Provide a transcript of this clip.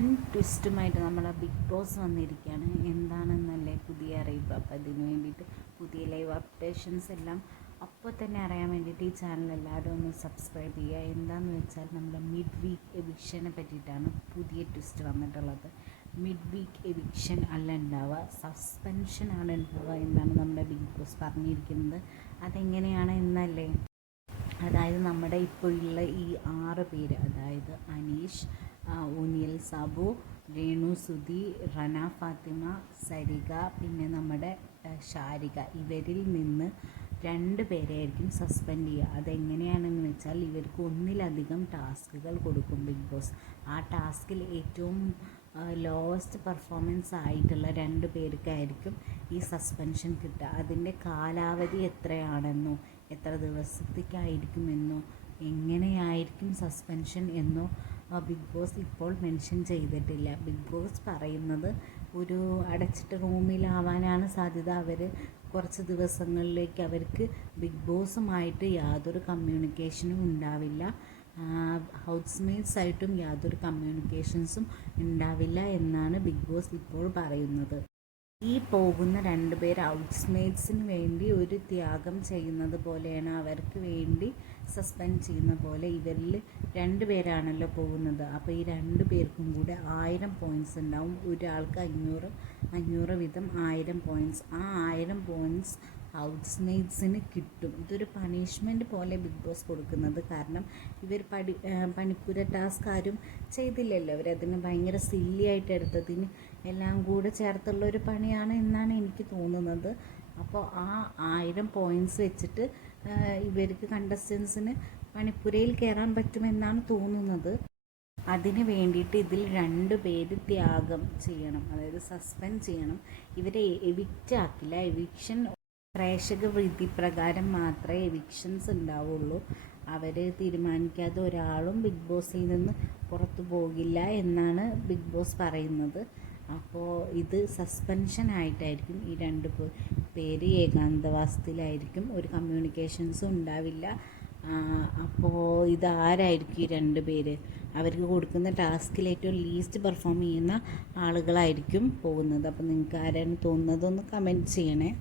One ട്വിസ്റ്റുമായിട്ട് നമ്മളെ big boss വന്നിരിക്കുകയാണ്. എന്താണെന്നല്ലേ പുതിയ അറിയിപ്പ്. അപ്പോൾ അതിന് വേണ്ടിയിട്ട് പുതിയ ലൈവ് അപ്ഡേഷൻസ് എല്ലാം അപ്പോൾ തന്നെ അറിയാൻ വേണ്ടിയിട്ട് ഈ ചാനൽ എല്ലാവരും ഒന്ന് സബ്സ്ക്രൈബ് ചെയ്യുക. എന്താണെന്ന് വെച്ചാൽ നമ്മുടെ മിഡ് വീക്ക് എവിക്ഷനെ പറ്റിയിട്ടാണ് പുതിയ ട്വിസ്റ്റ് വന്നിട്ടുള്ളത്. മിഡ് വീക്ക് എവിക്ഷൻ അല്ല ഉണ്ടാവുക, സസ്പെൻഷനാണ് ഉണ്ടാവുക എന്നാണ് നമ്മുടെ ബിഗ് ബോസ് പറഞ്ഞിരിക്കുന്നത്. അതെങ്ങനെയാണ് എന്നല്ലേ, അതായത് നമ്മുടെ ഇപ്പോൾ ഉള്ള ഈ 6 പേര്, അതായത് അനീഷ്, ഉനിയൽ സാബു, രേണു സുധി, റന ഫാത്തിമ, സരിക, പിന്നെ നമ്മുടെ ഷാരിക, ഇവരിൽ നിന്ന് 2 പേരെയായിരിക്കും സസ്പെൻഡ് ചെയ്യുക. അതെങ്ങനെയാണെന്ന് വെച്ചാൽ ഇവർക്ക് ഒന്നിലധികം ടാസ്കുകൾ കൊടുക്കും ബിഗ് ബോസ്. ആ ടാസ്കിൽ ഏറ്റവും ലോവസ്റ്റ് പെർഫോമൻസ് ആയിട്ടുള്ള 2 പേർക്കായിരിക്കും ഈ സസ്പെൻഷൻ കിട്ടുക. അതിൻ്റെ കാലാവധി എത്രയാണെന്നോ എത്ര ദിവസത്തേക്കായിരിക്കുമെന്നോ എങ്ങനെയായിരിക്കും സസ്പെൻഷൻ എന്നോ ബിഗ് ബോസ് ഇപ്പോൾ മെൻഷൻ ചെയ്തിട്ടില്ല. ബിഗ് ബോസ് പറയുന്നത് ഒരു അടച്ചിട്ട റൂമിലാവാനാണ് സാധ്യത. അവർ കുറച്ച് ദിവസങ്ങളിലേക്ക് അവർക്ക് ബിഗ് ബോസുമായിട്ട് യാതൊരു കമ്മ്യൂണിക്കേഷനും ഉണ്ടാവില്ല, ഹൗസ് മേറ്റ്സായിട്ടും യാതൊരു കമ്മ്യൂണിക്കേഷൻസും ഉണ്ടാവില്ല എന്നാണ് ബിഗ് ബോസ് ഇപ്പോൾ പറയുന്നത്. ഈ പോകുന്ന 2 പേർ ഔട്ട്സ്മേറ്റ്സിന് വേണ്ടി ഒരു ത്യാഗം ചെയ്യുന്നത് പോലെയാണ്, അവർക്ക് വേണ്ടി സസ്പെൻഡ് ചെയ്യുന്ന പോലെ. ഇവരിൽ 2 പേരാണല്ലോ പോകുന്നത്. അപ്പോൾ ഈ 2 പേർക്കും കൂടെ 1000 പോയിൻറ്റ്സ് ഉണ്ടാവും. ഒരാൾക്ക് 500 വീതം 1000 പോയിൻറ്റ്സ്. ആ 1000 പോയിൻറ്റ്സ് ഹൗസ്മേറ്റ്സിന് കിട്ടും. ഇതൊരു പണിഷ്മെൻറ്റ് പോലെ ബിഗ് ബോസ് കൊടുക്കുന്നത്. കാരണം ഇവർ പണിപ്പുര ടാസ്ക് ആരും ചെയ്തില്ലല്ലോ, അവരതിന് ഭയങ്കര സില്ലി ആയിട്ട് എടുത്തതിന് എല്ലാം കൂടെ ചേർത്തുള്ള ഒരു പണിയാണ് എന്നാണ് എനിക്ക് തോന്നുന്നത്. അപ്പോൾ ആ 1000 പോയിൻറ്റ്സ് വെച്ചിട്ട് ഇവർക്ക് കണ്ടസ്റ്റൻസിന് പണിപ്പുരയിൽ കയറാൻ പറ്റുമെന്നാണ് തോന്നുന്നത്. അതിന് വേണ്ടിയിട്ട് ഇതിൽ 2 പേര് ത്യാഗം ചെയ്യണം, അതായത് സസ്പെൻഡ് ചെയ്യണം. ഇവരെ എവിക്റ്റ് ആക്കില്ല. എവിക്ഷൻ പ്രേക്ഷക വിധി പ്രകാരം മാത്രമേ എവിക്ഷൻസ് ഉണ്ടാവുള്ളൂ. അവർ തീരുമാനിക്കാതെ ഒരാളും ബിഗ് ബോസിൽ നിന്ന് പുറത്തു പോകില്ല എന്നാണ് ബിഗ് ബോസ് പറയുന്നത്. അപ്പോൾ ഇത് സസ്പെൻഷൻ ആയിട്ടായിരിക്കും. ഈ 2 പേര് ഏകാന്തവാസത്തിലായിരിക്കും, ഒരു കമ്മ്യൂണിക്കേഷൻസും ഉണ്ടാവില്ല. അപ്പോൾ ഇതാരായിരിക്കും ഈ 2 പേര്? അവർക്ക് കൊടുക്കുന്ന ടാസ്കിൽ ഏറ്റവും ലീസ്റ്റ് പെർഫോം ചെയ്യുന്ന ആളുകളായിരിക്കും പോകുന്നത്. അപ്പോൾ നിങ്ങൾക്ക് ആരാണ് തോന്നുന്നതൊന്ന് കമൻറ്റ് ചെയ്യണേ.